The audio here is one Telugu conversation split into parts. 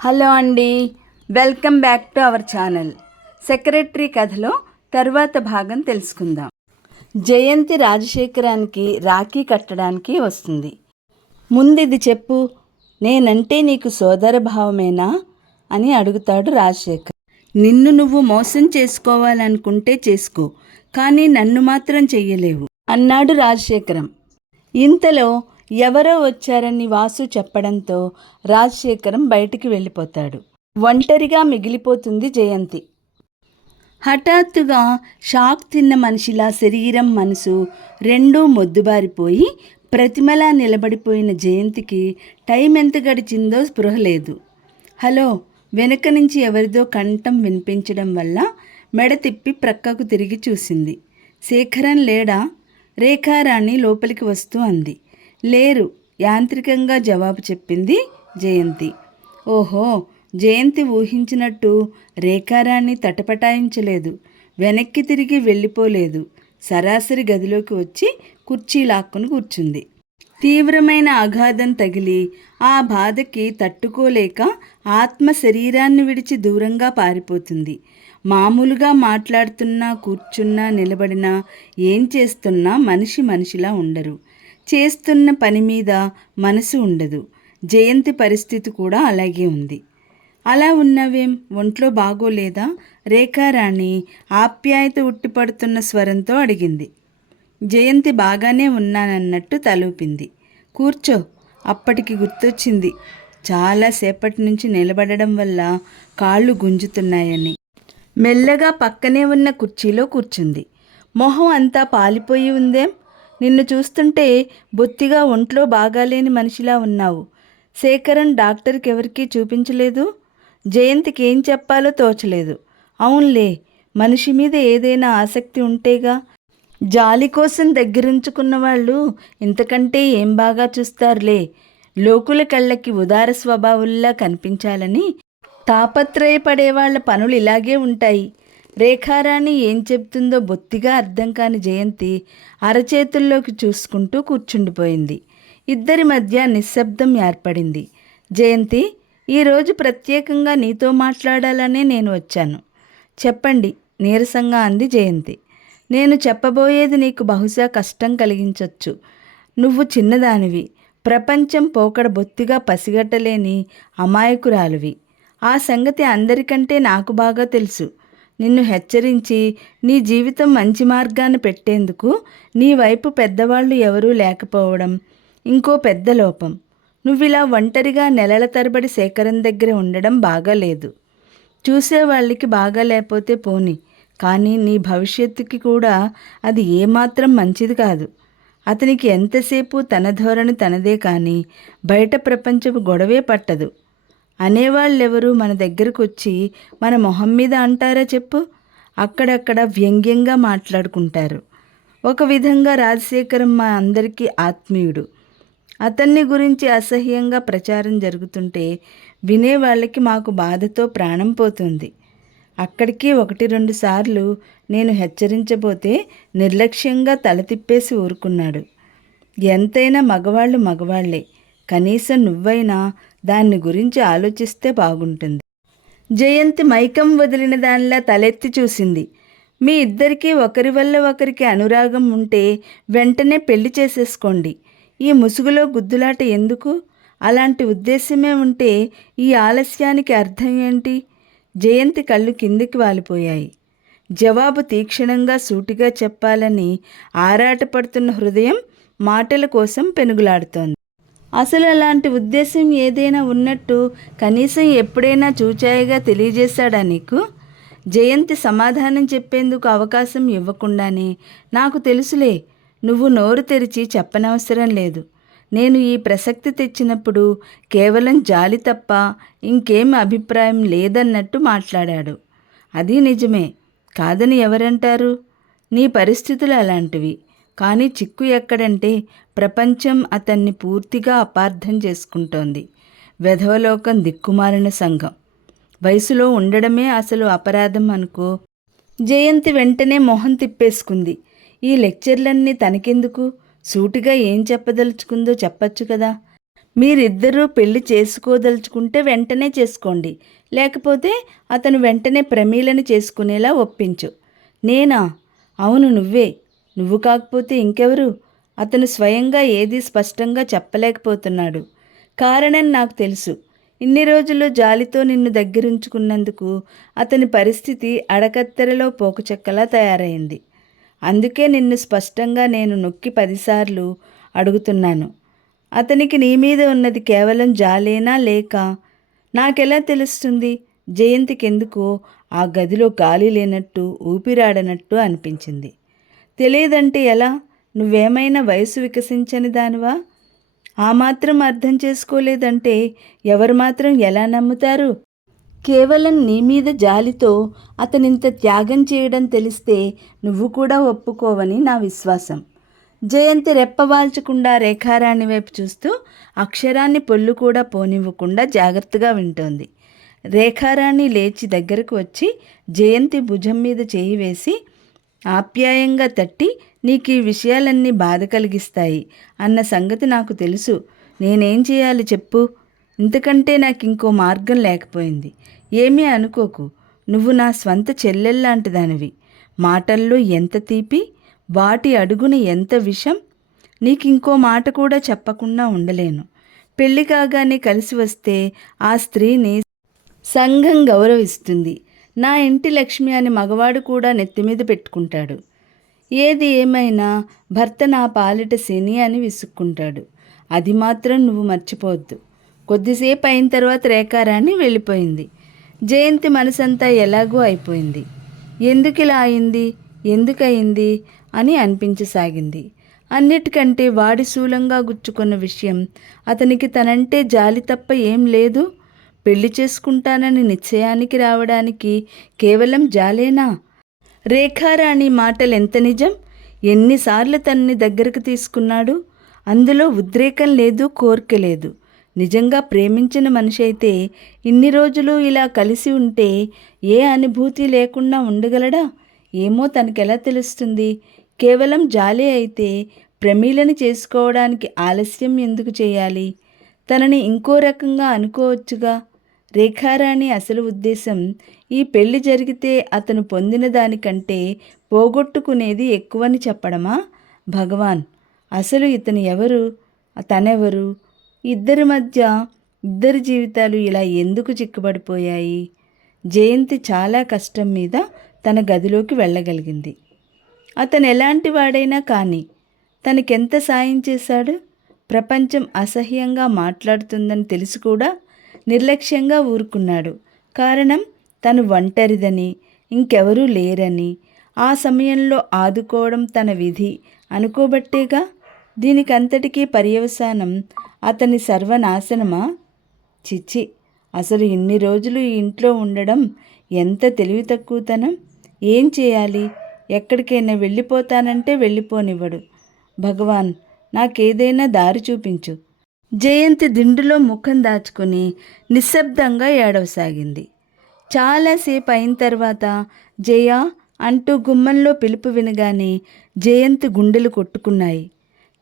హలో అండి. Welcome back to our channel. Secretary కథలో తర్వాత భాగం తెలుసుకుందాం. జయంతి రాజశేఖరానికి రాఖీ కట్టడానికి వస్తుంది. ముందు ఇది చెప్పు నేనంటే నీకు సోదర భావమేనా అని అడుగుతాడు రాజశేఖర్. నిన్ను నువ్వు మోసం చేసుకోవాలనుకుంటే చేసుకో కానీ నన్ను మాత్రం చెయ్యలేవు అన్నాడు రాజశేఖరం. ఇంతలో ఎవరో వచ్చారని వాసు చెప్పడంతో రాజశేఖరం బయటికి వెళ్ళిపోతాడు. ఒంటరిగా మిగిలిపోతుంది జయంతి. హఠాత్తుగా షాక్ తిన్న మనిషిలా శరీరం మనసు రెండూ మొద్దుబారిపోయి ప్రతిమలా నిలబడిపోయిన జయంతికి టైం ఎంత గడిచిందో స్పృహ లేదు. హలో! వెనక నుంచి ఎవరిదో కంఠం వినిపించడం వల్ల మెడ తిప్పి ప్రక్కకు తిరిగి చూసింది. శేఖరన్ లేడా? రేఖారాణి లోపలికి వస్తూ అంది. లేరు. యాంత్రికంగా జవాబు చెప్పింది జయంతి. ఓహో జయంతి ఊహించినట్టు రేఖారాణి తటపటాయించలేదు. వెనక్కి తిరిగి వెళ్ళిపోలేదు. సరాసరి గదిలోకి వచ్చి కుర్చీ లాక్కుని కూర్చుంది. తీవ్రమైన ఆఘాతం తగిలి ఆ బాధకి తట్టుకోలేక ఆత్మ శరీరాన్ని విడిచి దూరంగా పారిపోతుంది. మామూలుగా మాట్లాడుతున్నా కూర్చున్నా నిలబడినా ఏం చేస్తున్నా మనిషి మనిషిలా ఉండరు. చేస్తున్న పని మీద మనసు ఉండదు. జయంతి పరిస్థితి కూడా అలాగే ఉంది. అలా ఉన్నవేం? ఒంట్లో బాగోలేదా? రేఖారాణి ఆప్యాయత ఉట్టిపడుతున్న స్వరంతో అడిగింది. జయంతి బాగానే ఉన్నానన్నట్టు తలూపింది. కూర్చో. అప్పటికి గుర్తొచ్చింది. చాలాసేపటి నుంచి నిలబడడం వల్ల కాళ్ళు గుంజుతున్నాయని. మెల్లగా పక్కనే ఉన్న కుర్చీలో కూర్చుంది. మొహం అంతా పాలిపోయి ఉందేం? నిన్ను చూస్తుంటే బొత్తిగా ఒంట్లో బాగాలేని మనిషిలా ఉన్నావు. శేఖరన్ డాక్టర్కి ఎవరికీ చూపించలేదు. జయంతికి ఏం చెప్పాలో తోచలేదు. అవునులే మనిషి మీద ఏదైనా ఆసక్తి ఉంటేగా జాలి కోసం దగ్గరుంచుకున్న వాళ్ళు ఇంతకంటే ఏం బాగా చూస్తారులే. లోకుల కళ్ళకి ఉదార స్వభావుల్లా కనిపించాలని తాపత్రయపడే వాళ్ళ పనులు ఇలాగే ఉంటాయి. రేఖారాణి ఏం చెప్తుందో బొత్తిగా అర్థం కాని జయంతి అరచేతుల్లోకి చూసుకుంటూ కూర్చుండిపోయింది. ఇద్దరి మధ్య నిశ్శబ్దం ఏర్పడింది. జయంతి ఈరోజు ప్రత్యేకంగా నీతో మాట్లాడాలనే నేను వచ్చాను. చెప్పండి నీరసంగా అంది జయంతి. నేను చెప్పబోయేది నీకు బహుశా కష్టం కలిగించవచ్చు నువ్వు చిన్నదానివి. ప్రపంచం పోకడ బొత్తిగా పసిగట్టలేని అమాయకురాలివి. ఆ సంగతి అందరికంటే నాకు బాగా తెలుసు. నిన్ను హెచ్చరించి నీ జీవితం మంచి మార్గాన్ని పెట్టేందుకు నీ వైపు పెద్దవాళ్ళు ఎవరూ లేకపోవడం ఇంకో పెద్ద లోపం. నువ్విలా ఒంటరిగా నెలల తరబడి సేకరణ దగ్గర ఉండడం బాగాలేదు. చూసేవాళ్ళకి బాగా లేకపోతే పోని కానీ నీ భవిష్యత్తుకి కూడా అది ఏమాత్రం మంచిది కాదు. అతనికి ఎంతసేపు తన ధోరణి తనదే కానీ బయట ప్రపంచపు గొడవే పట్టదు. అనేవాళ్ళెవరూ మన దగ్గరకు వచ్చి మన మొహం మీద అంటారా చెప్పు? అక్కడక్కడ వ్యంగ్యంగా మాట్లాడుకుంటారు. ఒక విధంగా రాజశేఖరం మా అందరికీ ఆత్మీయుడు. అతన్ని గురించి అసహ్యంగా ప్రచారం జరుగుతుంటే వినేవాళ్ళకి మాకు బాధతో ప్రాణం పోతుంది. అక్కడికి ఒకటి రెండు సార్లు నేను హెచ్చరించబోతే నిర్లక్ష్యంగా తల తిప్పేసి ఊరుకున్నాడు. ఎంతైనా మగవాళ్ళు మగవాళ్ళే. కనీసం నువ్వైనా దాన్ని గురించి ఆలోచిస్తే బాగుంటుంది. జయంతి మైకం వదిలిన దానిలా తలెత్తి చూసింది. మీ ఇద్దరికీ ఒకరి వల్ల ఒకరికి అనురాగం ఉంటే వెంటనే పెళ్ళి చేసేసుకోండి. ఈ ముసుగులో గుద్దులాట ఎందుకు? అలాంటి ఉద్దేశమే ఉంటే ఈ ఆలస్యానికి అర్థం ఏంటి? జయంతి కళ్ళు కిందికి వాలిపోయాయి. జవాబు తీక్షణంగా సూటిగా చెప్పాలని ఆరాటపడుతున్న హృదయం మాటల కోసం పెనుగులాడుతోంది. అసలు అలాంటి ఉద్దేశం ఏదైనా ఉన్నట్టు కనీసం ఎప్పుడైనా చూచాయిగా తెలియజేశాడా నీకు? జయంతి సమాధానం చెప్పేందుకు అవకాశం ఇవ్వకుండానే నాకు తెలుసులే నువ్వు నోరు తెరిచి చెప్పనవసరం లేదు. నేను ఈ ప్రసక్తి తెచ్చినప్పుడు కేవలం జాలి తప్ప ఇంకేం అభిప్రాయం లేదన్నట్టు మాట్లాడాడు. అది నిజమే. కాదని ఎవరంటారు? నీ పరిస్థితులు అలాంటివి. కానీ చిక్కు ఎక్కడంటే ప్రపంచం అతన్ని పూర్తిగా అపార్థం చేసుకుంటోంది. వెధవలోకం దిక్కుమాలిన సంఘం. వయసులో ఉండడమే అసలు అపరాధం అనుకో. జయంతి వెంటనే మొహం తిప్పేసుకుంది. ఈ లెక్చర్లన్నీ తనకెందుకు? సూటిగా ఏం చెప్పదలుచుకుందో చెప్పచ్చు కదా. మీరిద్దరూ పెళ్ళి చేసుకోదలుచుకుంటే వెంటనే చేసుకోండి. లేకపోతే అతను వెంటనే ప్రమీలను చేసుకునేలా ఒప్పించు. నేనా? అవును నువ్వే. నువ్వు కాకపోతే ఇంకెవరు? అతను స్వయంగా ఏదీ స్పష్టంగా చెప్పలేకపోతున్నాడు. కారణం నాకు తెలుసు. ఇన్ని రోజులు జాలితో నిన్ను దగ్గరుంచుకున్నందుకు అతని పరిస్థితి అడకత్తెరలో పోకుచెక్కలా తయారైంది. అందుకే నిన్ను స్పష్టంగా నేను నొక్కి పదిసార్లు అడుగుతున్నాను. అతనికి నీ మీద ఉన్నది కేవలం జాలేనా లేక నాకెలా తెలుస్తుంది? జయంతికెందుకో ఆ గదిలో గాలి లేనట్టు ఊపిరాడనట్టు అనిపించింది. తెలియదంటే ఎలా? నువ్వేమైనా వయసు వికసించని దానివా? ఆ మాత్రం అర్థం చేసుకోలేదంటే ఎవరు మాత్రం ఎలా నమ్ముతారు? కేవలం నీ మీద జాలితో అతనింత త్యాగం చేయడం తెలిస్తే నువ్వు కూడా ఒప్పుకోవని నా విశ్వాసం. జయంతి రెప్పవాల్చకుండా రేఖారాణి వైపు చూస్తూ అక్షరాన్ని పొల్లు కూడా పోనివ్వకుండా జాగ్రత్తగా వింటోంది. రేఖారాణి లేచి దగ్గరకు వచ్చి జయంతి భుజం మీద చేయి వేసి ఆప్యాయంగా తట్టి నీకు ఈ విషయాలన్నీ బాధ కలిగిస్తాయి అన్న సంగతి నాకు తెలుసు. నేనేం చేయాలి చెప్పు. ఇంతకంటే నాకు ఇంకో మార్గం లేకపోయింది. ఏమీ అనుకోకు. నువ్వు నా స్వంత చెల్లెల్లాంటి దానివి మాటల్లో ఎంత తీపి వాటి అడుగున ఎంత విషం నీకు ఇంకో మాట కూడా చెప్పకుండా ఉండలేను. పెళ్ళి కాగానే కలిసి వస్తే ఆ స్త్రీని సంఘం గౌరవిస్తుంది. నా ఇంటి లక్ష్మి అని మగవాడు కూడా నెత్తిమీద పెట్టుకుంటాడు. ఏది ఏమైనా భర్త నా పాలిట శని అని విసుక్కుంటాడు. అది మాత్రం నువ్వు మర్చిపోవద్దు. కొద్దిసేపు అయిన తర్వాత రేఖారాణి వెళ్ళిపోయింది. జయంతి మనసంతా ఎలాగో అయిపోయింది. ఎందుకు ఇలా అయింది? ఎందుకు అయింది అని అనిపించసాగింది. అన్నిటికంటే వాడి శూలంగా గుచ్చుకున్న విషయం అతనికి తనంటే జాలి తప్ప ఏం లేదు. పెళ్ళి చేసుకుంటానని నిశ్చయానికి రావడానికి కేవలం జాలేనా? రేఖారాణి మాటలు ఎంత నిజం? ఎన్నిసార్లు తనని దగ్గరకు తీసుకున్నాడు? అందులో ఉద్రేకం లేదు కోరిక లేదు. నిజంగా ప్రేమించిన మనిషి అయితే ఇన్ని రోజులు ఇలా కలిసి ఉంటే ఏ అనుభూతి లేకుండా ఉండగలడా? ఏమో తనకెలా తెలుస్తుంది? కేవలం జాలి అయితే ప్రమీలను చేసుకోవడానికి ఆలస్యం ఎందుకు చేయాలి? తనని ఇంకో రకంగా అనుకోవచ్చుగా? రేఖారాణి అసలు ఉద్దేశం ఈ పెళ్ళి జరిగితే అతను పొందిన దానికంటే పోగొట్టుకునేది ఎక్కువని చెప్పడమా? భగవాన్! అసలు ఇతను ఎవరు? తనెవరు? ఇద్దరి మధ్య ఇద్దరి జీవితాలు ఇలా ఎందుకు చిక్కుబడిపోయాయి? జయంతి చాలా కష్టం మీద తన గదిలోకి వెళ్ళగలిగింది. అతను ఎలాంటి వాడైనా కానీ తనకెంత సాయం చేశాడు? ప్రపంచం అసహ్యంగా మాట్లాడుతుందని తెలిసి కూడా నిర్లక్ష్యంగా ఊరుకున్నాడు. కారణం తను ఒంటరిదని ఇంకెవరూ లేరని ఆ సమయంలో ఆదుకోవడం తన విధి అనుకోబట్టేగా దీనికంతటికీ పర్యవసానం అతని సర్వనాశనమా? చిచ్చి అసలు ఇన్ని రోజులు ఈ ఇంట్లో ఉండడం ఎంత తెలివి తక్కువతనం ఏం చేయాలి? ఎక్కడికైనా వెళ్ళిపోతానంటే వెళ్ళిపోనివ్వడు. భగవాన్ నాకేదైనా దారి చూపించు. జయంతి దిండులో ముఖం దాచుకుని నిశ్శబ్దంగా ఏడవసాగింది. చాలాసేపు అయిన తర్వాత జయ అంటూ గుమ్మంలో పిలుపు వినగానే జయంతి గుండెలు కొట్టుకున్నాయి.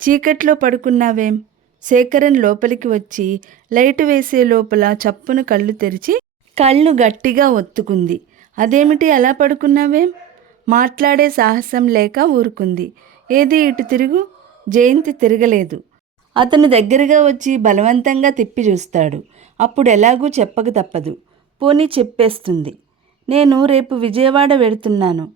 చీకట్లో పడుకున్నావేం? శేఖరన్ లోపలికి వచ్చి లైట్ వేసే లోపల చప్పున కళ్ళు తెరిచి కళ్ళు గట్టిగా ఒత్తుకుంది. అదేమిటి అలా పడుకున్నావేం? మాట్లాడే సాహసం లేక ఊరుకుంది. ఏది ఇటు తిరుగు? జయంతి తిరగలేదు. అతను దగ్గరగా వచ్చి బలవంతంగా తిప్పి చూస్తాడు. అప్పుడు ఎలాగూ చెప్పక తప్పదు. పోనీ చెప్పేస్తుంది. నేను రేపు విజయవాడ వెడుతున్నాను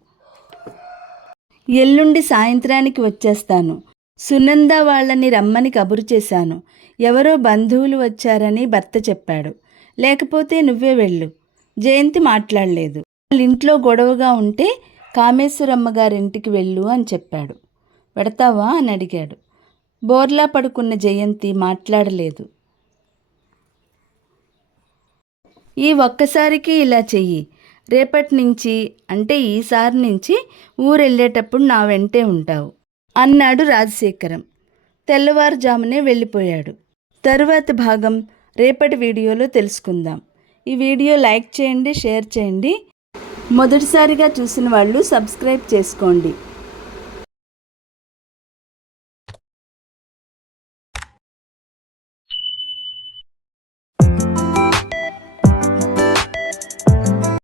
ఎల్లుండి సాయంత్రానికి వచ్చేస్తాను. సునంద వాళ్ళని రమ్మని కబురు చేశాను. ఎవరో బంధువులు వచ్చారని భర్త చెప్పాడు. లేకపోతే నువ్వే వెళ్ళు. జయంతి మాట్లాడలేదు. వాళ్ళ ఇంట్లో గొడవగా ఉంటే కామేశ్వరమ్మ గారింటికి వెళ్ళు అని చెప్పాడు. పెడతావా అని అడిగాడు. బోర్లా పడుకున్న జయంతి మాట్లాడలేదు. ఈ ఒక్కసారికి ఇలా చెయ్యి. రేపటి నుంచి అంటే ఈసారి నుంచి ఊరెళ్ళేటప్పుడు నా వెంటే ఉంటావు అన్నాడు రాజశేఖరం. తెల్లవారుజామునే వెళ్ళిపోయాడు. తరువాత భాగం రేపటి వీడియోలో తెలుసుకుందాం. ఈ వీడియో లైక్ చేయండి షేర్ చేయండి. మొదటిసారిగా చూసిన వాళ్ళు సబ్స్క్రైబ్ చేసుకోండి.